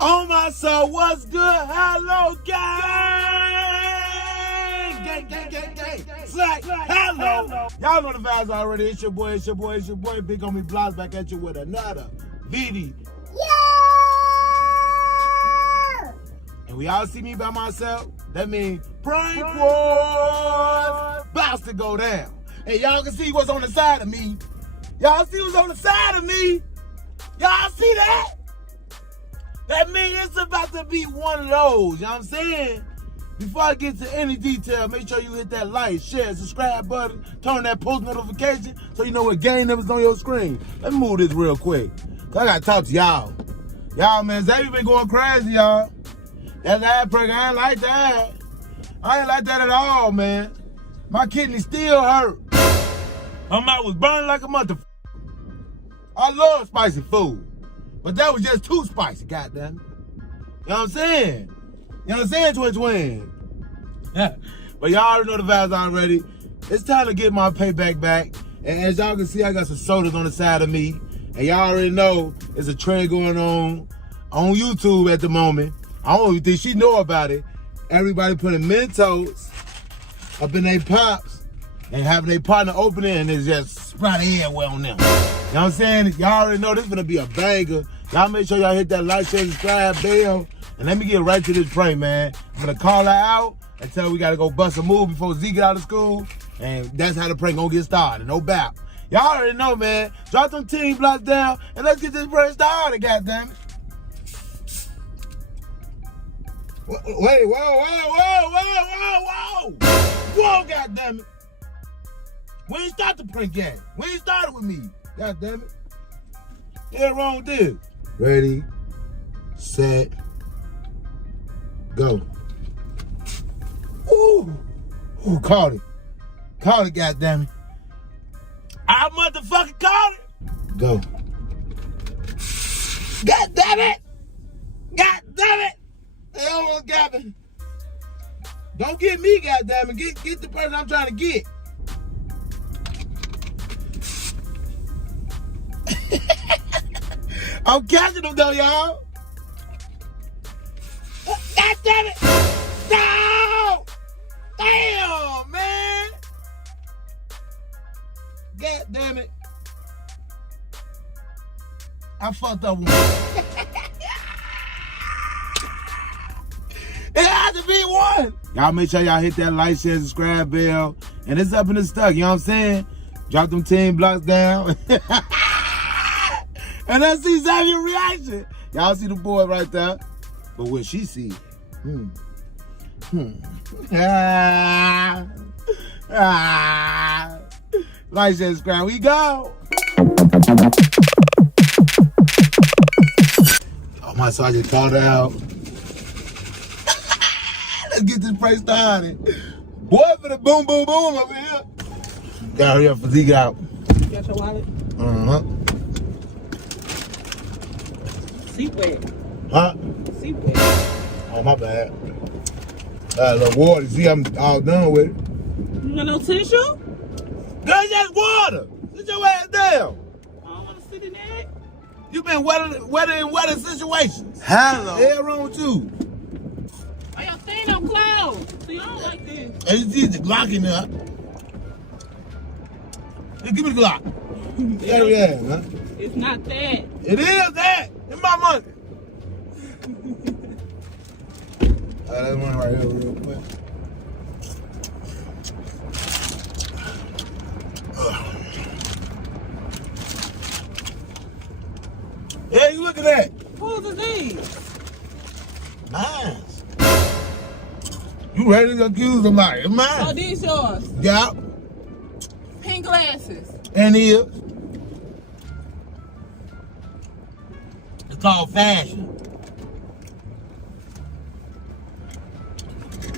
Oh my soul, what's good? Hello, gang! Gang. Slack, hello. Y'all know the vibes already. It's your boy. Big Homie Blogs back at you with another video. Yeah! And we all see me by myself. That means prank wars about to go down. And y'all can see what's on the side of me. Y'all see what's on the side of me? Y'all see that? That means it's about to be one of those, you know what I'm saying? Before I get to any detail, make sure you hit that like, share, subscribe button, turn that post notification so you know what game numbers on your screen. Let me move this real quick, cause I gotta talk to y'all. Y'all, man, Xavier been going crazy, y'all. That last prank, I ain't like that. I ain't like that at all, man. My kidney still hurt. My mouth was burning like a motherfucker. I love spicy food. But that was just too spicy, goddamn. You know what I'm saying? You know what I'm saying, twin? But y'all already know the vibes already. It's time to get my payback back. And as y'all can see, I got some sodas on the side of me. And y'all already know there's a trend going on YouTube at the moment. I don't even think she know about it. Everybody putting Mentos up in their pops and having their partner open it, and it's just right everywhere on them. You know what I'm saying? Y'all already know this is gonna be a banger. Y'all make sure y'all hit that like, share, subscribe, bell. And let me get right to this prank, man. I'm gonna call her out and tell her we gotta go bust a move before Z get out of school. And that's how the prank gonna get started, no doubt. Y'all already know, man. Drop them team blocks down and let's get this prank started, goddammit. Wait, whoa, goddammit. We ain't start the prank game. We ain't started with me. God damn it. What's wrong with this? Ready, set, go. Ooh, caught it. Caught it, God damn it. I motherfucking caught it. Go. God damn it. God damn it. They almost got me. Don't get me, God damn it. Get the person I'm trying to get. I'm catching them though, y'all. God damn it! No! Damn, man! God damn it! I fucked up one. It had to be one. Y'all make sure y'all hit that like, share, subscribe bell, and it's up in the stuck. You know what I'm saying? Drop them 10 blocks down. And let's see Xavier's reaction. Y'all see the boy right there. But what she see? Like, share, subscribe. We go. Oh my, so I just called her out. Let's get this prank started. Boy, for the boom, boom, boom over here. Gotta hurry up for Z out. You got your wallet? Seat wet. Huh? Seat wet. Oh, my bad. A little water. See, I'm all done with it. You got no tissue? Girl, it's just water. Sit your ass down. I don't want to sit in that. You been wetter situations. Hello. Hell wrong with you? Why y'all staying up close? See, I don't like this. And you see the Glock in there. Hey, give me the Glock. There we are, huh? It's not that. It is that. It's my money. There's one right here real quick. Yeah, you look at that. Who's is these? Mine. You ready to accuse somebody? It's mine. Oh, these yours. Yeah. Pink glasses. And here. It's called fashion.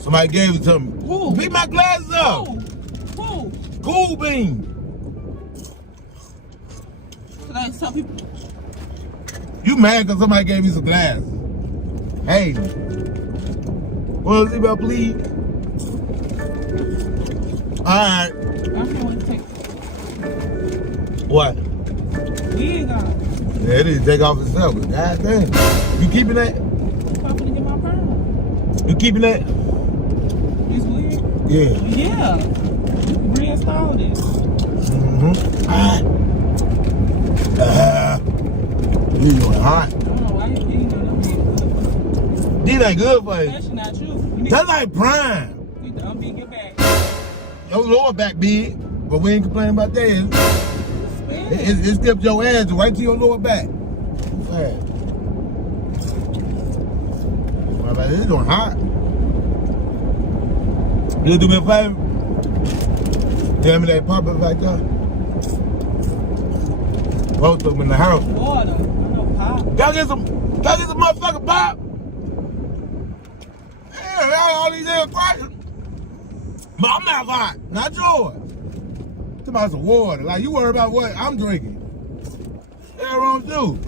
Somebody gave it to me. Who? Pick my glasses up. Who? Cool Bean. Should I tell people? You mad because somebody gave me some glasses. Hey. Want to see about please? All right. I can't wait to take What? We ain't gone. Yeah, it is take off itself, but god damn. You keeping that? I'm gonna get my permit. You keeping that? It's weird. Yeah. Yeah. Reinstalled it. You doing hot. I don't know why you eating it. These ain't good for you. That's not you. That's like prime. You don't be get back. Your lower back big, but we ain't complaining about that. It skipped your ass right to your lower back. Man. It's doing hot. You do me a favor? Tell me that pop up right there. Both of them in the house. Water. No pop. Can I get some motherfucking pop? Yeah, all these damn crackers. But I'm not hot, not yours. Talking about some water. Like, you worry about what I'm drinking. What's wrong with you?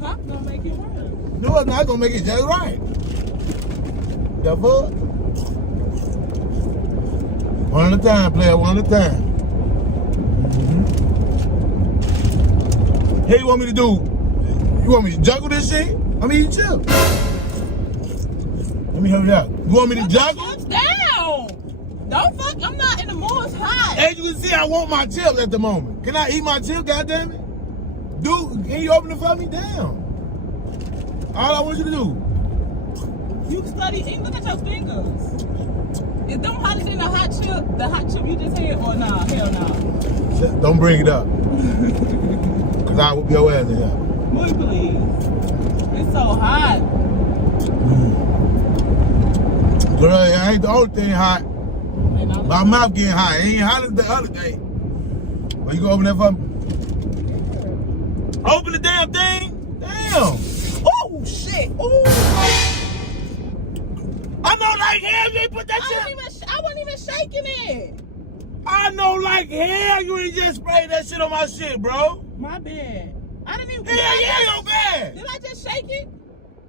Pop gonna make it work. No, it's not gonna make it just right. The fuck? One at a time, player, one at a time. Hey, you want me to do? You want me to juggle this shit? I mean, chill. Let me hurry up. You want me to juggle? Down. Don't fuck. I'm not in the mood. It's hot. As you can see, I want my chips at the moment. Can I eat my chip? Goddamn it! Dude, can you open it for me? Damn. All I want you to do. You study. Look at your fingers. Is them hotter than the hot chip you just had, or nah? Hell nah. Don't bring it up. Cause I whoop your ass in here. Muy please. It's so hot. Girl, I ain't the only thing hot. My mouth getting hot. It ain't hot as the other day. Well, you gonna open that for me? Open the damn thing? Damn. Oh shit. Ooh. I know like hell you ain't put that shit. I wasn't even shaking it. I know like hell you ain't just sprayed that shit on my shit, bro. My bad. I didn't even. Yeah, your bad. Did I just shake it?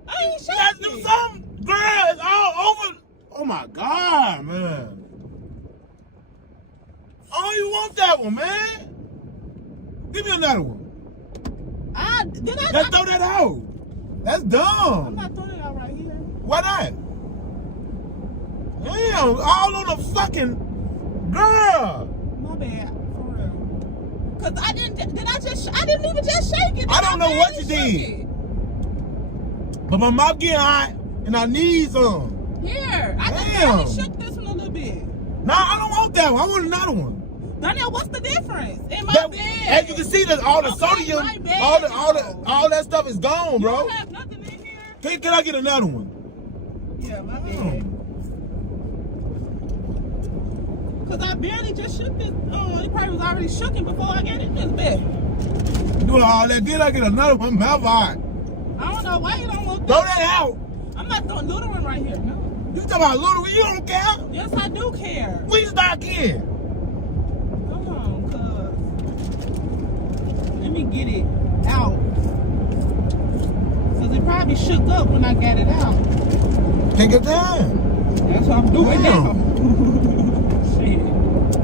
I ain't You shaking gotta do something. Girl, it's all over. Oh my God, man. I don't even want that one, man. Give me another one. Let's throw that out. That's dumb. I'm not throwing it out right here. Why not? Damn, all on the fucking girl. My bad, for real. Cause I didn't even just shake it. I don't know what you did. But my mouth getting hot and I need some. Here, I just barely shook this one a little bit. Nah, I don't want that one. I want another one. Danielle, what's the difference? In my bed. As you can see, that all the sodium, all that stuff is gone, bro. You don't have nothing in here? Can I get another one? Yeah, my bad. Cause I barely just shook this. Oh, it probably was already shooken before I got in this bed. Doing all that, can I get another one? Mouth hot. I don't know why you don't want Throw that out. I'm not throwing little one right here. No. You talking about little one? You don't care? Yes, I do care. Please back in. Come on, cuz. Let me get it out. Cause it probably shook up when I got it out. Take your time. That's what I'm doing now. Shit.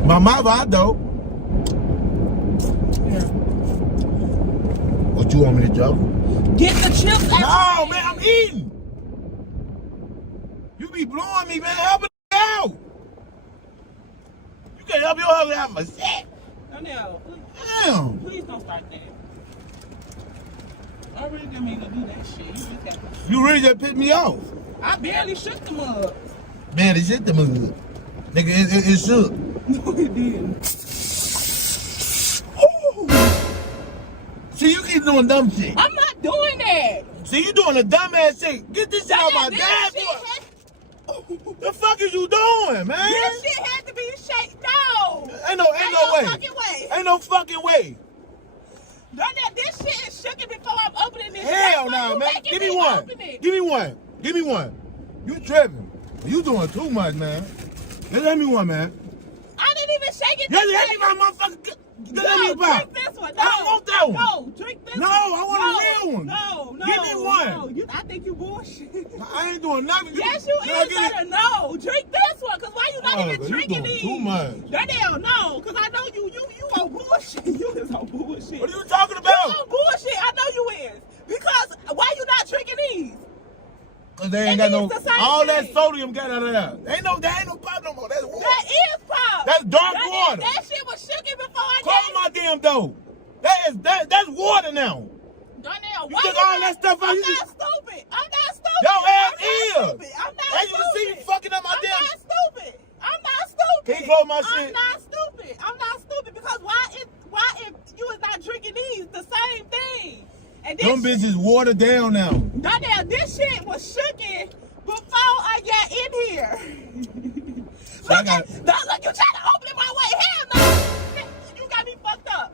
My mouth hot though. Here. What you want me to juggle? Get the chips out. No, man, I'm eating. You be blowing me, man. Help it out. You can't help your husband have a set. No, Damn. please don't start that. I really didn't mean to do that shit. You just have to. You really just pissed me off. I barely shook the mug. Man, this shit the move. Nigga, it shook. No, it didn't. See, you keep doing dumb shit. I'm not doing that. See, you doing a dumbass shit. Get this shit out my dad. The fuck is you doing, man? This shit had to be shake. No. Ain't no way. Fucking way. Ain't no fucking way. This shit is shooken before I'm opening this. Hell no, man. Give me one. Give me one. Give me one. You tripping. You doing too much, man. Just let me one, man. I didn't even shake it. Just let me my motherfucker. Let me drink this one. No, I don't want that one. No, drink this no, one. I want a real one. No. Give me one. No, I think you bullshit. I ain't doing nothing. Yes, you is better. No, drink this one. Cause why you not even drinking these? Too much. Danielle, no. Cause I know you on bullshit. You is on bullshit. bullshit. What are you talking You about? on bullshit. I know you is. Because why you not drinking these? Cause they ain't got no, all that sodium got out of there. There ain't no pop no more. That's water. That is pop. That's dark water. That shit was sugar before I Close my damn door. That's water now. Darnell, You why took you all that stuff out. I'm You not just, stupid. I'm not stupid. your ass I'm is. not stupid. I'm not Hey, you see me fucking up my I'm damn. not stupid. I'm not stupid. Can you close my I'm shit? not stupid. I'm not stupid because why if you is not drinking these the same thing? And this Them bitches watered down now. Darnell, this shit was shooken before I got in here. So I got- Look, you trying to open it my way. Hell no. You got me fucked up.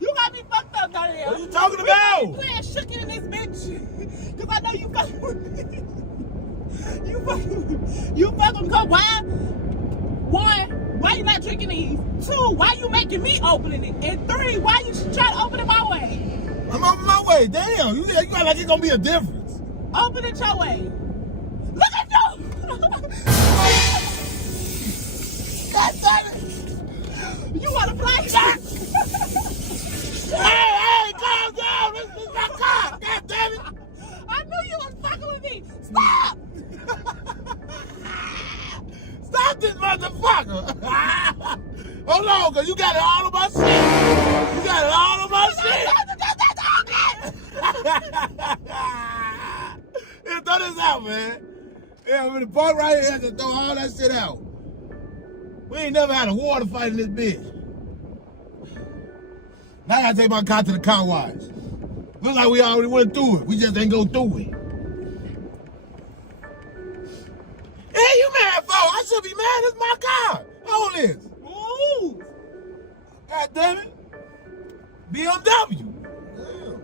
You got me fucked up, Darnell. What are you talking about? You playing shooken in this bitch. Because I know you fucking with me. You fucking because why? One, why you not drinking these? Two, why you making me opening it? And three, why you trying to open it my way? I'm on my way. Damn, you act like it's gonna be a difference. Open it your way. Look at you! God damn it! You wanna play? Hey, calm down. This is my car. God damn it! I knew you was fucking with me. Stop! Stop this motherfucker! Hold on, cause you got it all on my shit. You got it all on my shit. Yeah, throw this out, man. Yeah, I'm in the park right here to throw all that shit out. We ain't never had a water fight in this bitch. Now I gotta take my car to the car wash. Look like we already went through it. We just ain't go through it. Hey, you mad, for? I should be mad. It's my car. Hold this. Ooh. God damn it. BMW. Damn.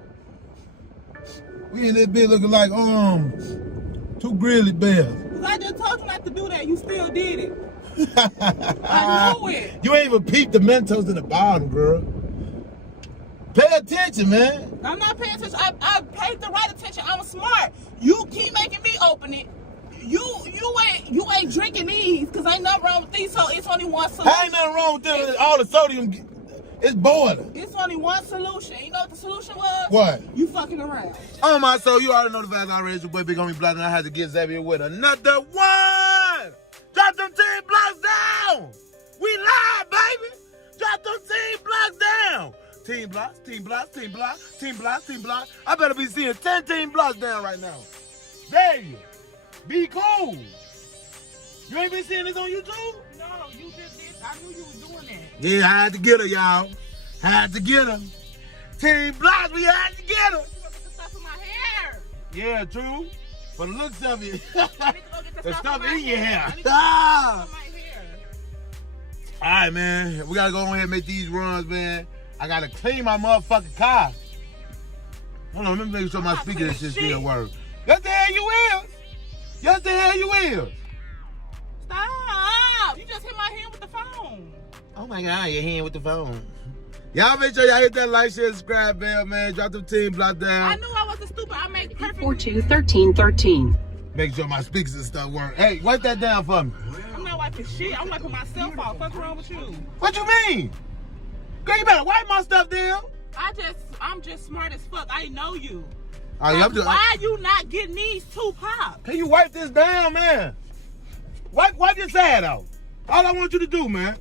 We in this bitch looking like two grizzly bears. Cause I just told you not to do that. You still did it. I knew it. You ain't even peeped the Mentos in the bottom, girl. Pay attention, man. I'm not paying attention. I paid the right attention. I'm smart. You keep making me open it. You ain't drinking these because ain't nothing wrong with these. So it's only one solution. Ain't nothing wrong with them. All the sodium, it's boiling. It's only one solution. You know what the solution was? What? You fucking around. Oh my soul, you already know the vibes already. It's your boy Big Homie Block, and I had to get Xavier with another one. Drop them 10 blocks down. We live, baby. Drop them 10 blocks down. 10 blocks, 10 blocks, 10 blocks, 10 blocks, 10 blocks. I better be seeing 10 blocks down right now. Xavier, be cool. You ain't been seeing this on YouTube? No, you just did. I knew you was doing that. Yeah, I had to get her, y'all. Had to get her. 10 blocks, we had to get her. You gonna get the stuff in my hair. Yeah, true. For the looks of it, I need to go get the stuff in your hair. I need to go get the stuff in my hair. All right, man. We gotta go on here and make these runs, man. I gotta clean my motherfucking car. Hold on, let me make sure my speaker and shit still work. Yes, the hell you is. Yes, the hell you is. Stop! You just hit my hand with the phone. Oh my God, your hand with the phone. Y'all make sure y'all hit that like, share, subscribe bell, man. Drop them 10 blocks down. I knew I wasn't stupid. I make perfect. 421313. Make sure my speakers and stuff work. Hey, wipe that down for me. I'm not wiping shit. I'm wiping myself off. What's wrong with you? What you mean? Girl, you better wipe my stuff down. I'm just smart as fuck. I know you. Oh, yeah, I'm just, Why you not getting these two pop? can you wipe this down, man? Wipe your side out. All I want you to do, man.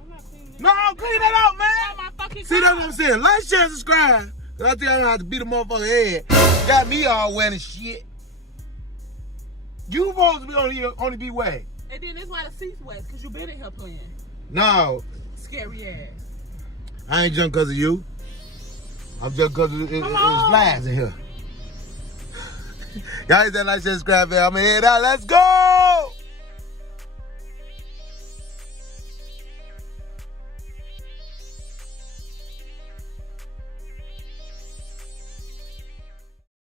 I'm not cleaning it. No, clean that out, man. It's not my fucking See, that's car. what I'm saying. Like, share, subscribe. Cause I think I'm gonna have to beat a motherfucker head. Got me all wet and shit. You supposed to be only be wet. And then that's why the seat's wet, because you been in here playing. No, Scary ass. I ain't jumping cause of you. I'm just cause it's flies in here. Y'all hit that like, share, subscribe, man. I'm gonna head out. Let's go!